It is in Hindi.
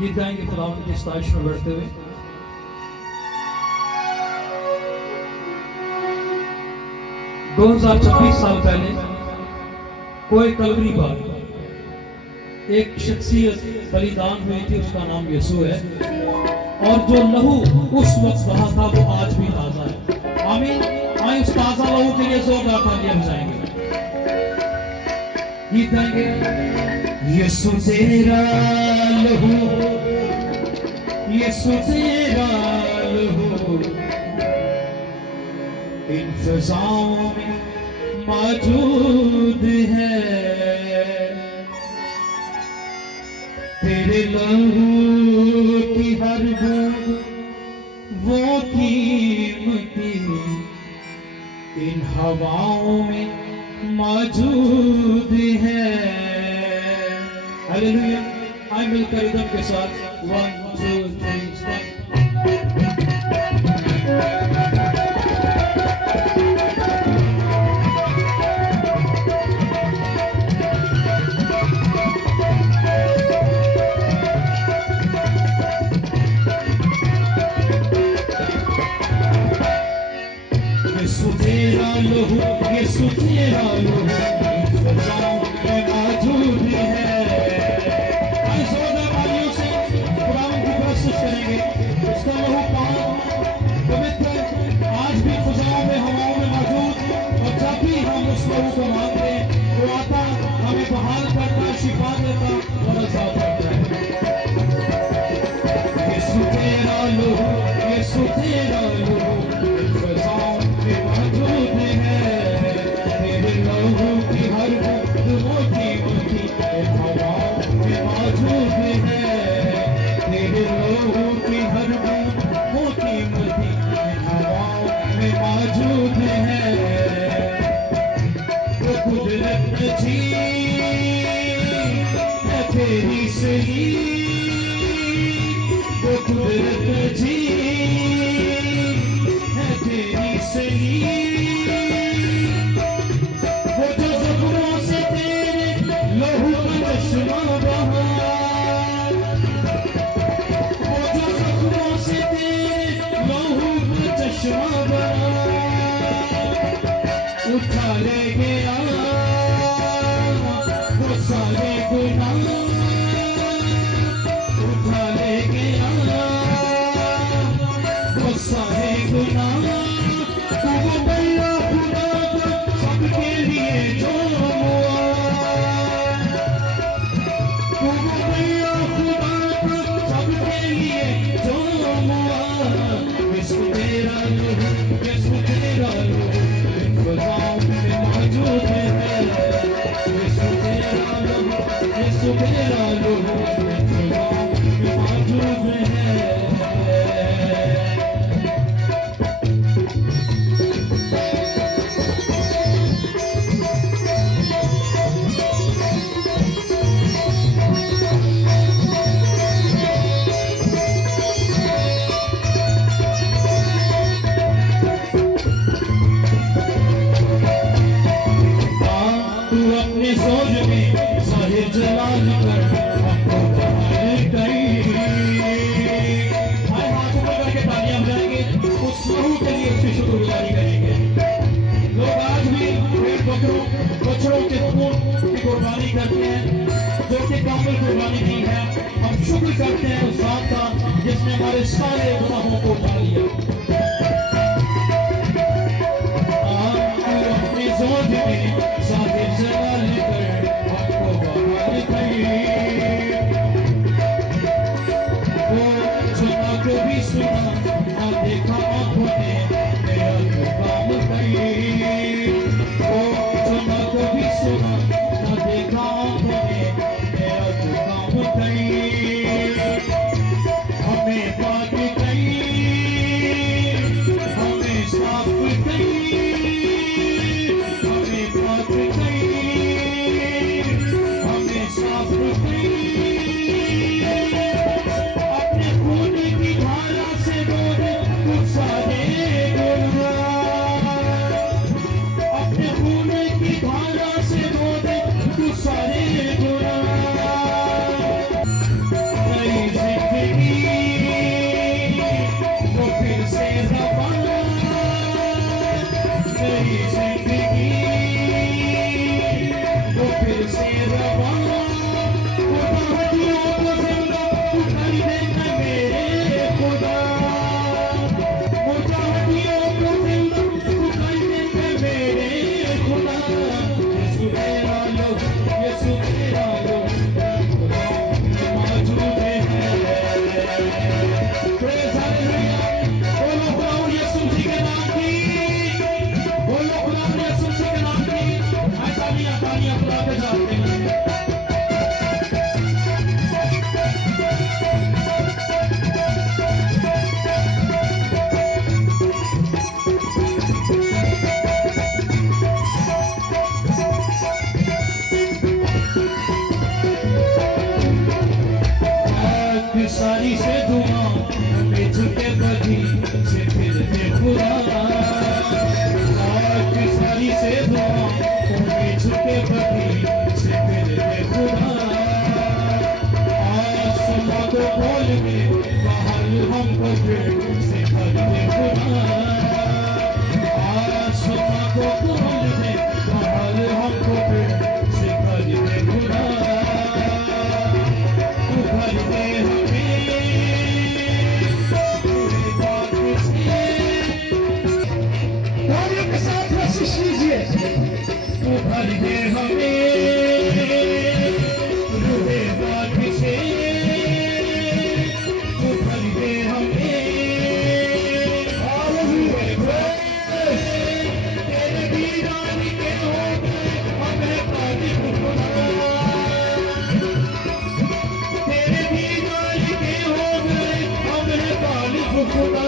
गीत गाएंगे खुदावंद की स्तुति में बैठते हुए। दो 2026 साल पहले कोई कलवरी पर एक शख्सियत बलिदान हुई थी, उसका नाम यीशु है, और जो लहू उस वक्त बहा था वो आज भी ताजा है। आमीन। आए उस ताजा लहू के लिए जोरदार तालियां बजाएंगे। गीत गाएंगे। यीशु तेरा लहू, यीशु तेरा लहू इन फिजाओं में मौजूद है। तेरे लहू की हर बूंद वो कीमती इन हवाओं में मौजूद है। हालेलुया। आए मिलकर रिदम के साथ 1 2 3 स्टार्ट। यीशु तेरा लहू, यीशु तेरा लहू इन फिजाओं में मौजूद है। आइए जोरदार तालियों से खुदावंद की प्रस्तुत करेंगे। उसका लहू पाक पवित्र आज भी फिजाओं में, हवाओं में मौजूद, और जब भी हम उस लहू को मांगते हैं वो आता, हमें बहाल करता, शिफा देता और आजाद करता है। यीशु तेरा लहू, यीशु तेरा लहू इन फिजाओं में मौजूद है। तेरे लहू की हर बूंद वो कीमती इन हवाओं में मौजूद है। तेरे लहू की हर बूंद वो कीमती इन हवाओं में मौजूद है। वो कुदरत जी है तेरी सही, वो कुदरत जी है तेरी सही। वो जो ज़ख्मों से तेरे लहू का चश्मा बहा, वो जो ज़ख्मों से तेरे लहू का चश्मा बहा, उठा ले गया वो सारे गुनाह, उठा ले गया वो सारे गुनाह। तू वो बल्ला खुदा का सबके लिए जो हुआ, तू वो बल्ला खुदा का सबके लिए जो हुआ। यीशु तेरा लहू, यीशु तेरा लहू इन फिजाओं में मौजूद है। यीशु तेरा लहू, यीशु तेरा लहू इन फिजाओं में मौजूद है। तू अपने सोच में ज़ाहिर जलाल कर हमको बहाल करी। हाय हाथ ऊपर करके तालियां बजाएंगे, उस लहू के लिए उसकी शुक्रगुजारी करेंगे। लोग आज भी भेड़ बकरों बछड़ों के खून की कुर्बानी करते हैं, जो कि कामिल कुर्बानी नहीं है। हम शुक्र करते हैं उस ज़ात का जिसने हमारे सारे गुनाहों को उठा लिया। तू अपने सोच में ज़ाहिर जलाल कर हमको बहाल करी। वो जो ना कभी सुना ना देखा आँखों ने मेरा जो काम करी। वो जो ना कभी सुना ना देखा आँखों ने मेरा जो काम करी। हमें बात करी सारी से दुआ हमें झुके बदी से फिर दे खुदा सारी से दुआ हमें झुके बदी से फिर दे खुदा आसमां को खोल के बाहर हमको फिर से कर दे खुदा आसमां को खोल के बाहर हमको फिर से कर दे खुदा तू भर दे तू भर दे हमें रूहे बात से तू भर दे हमें तेरे दीदार के हो हमें तारीफ खुदा तेरे दीदार के हो गए हमें तारीफ खुदा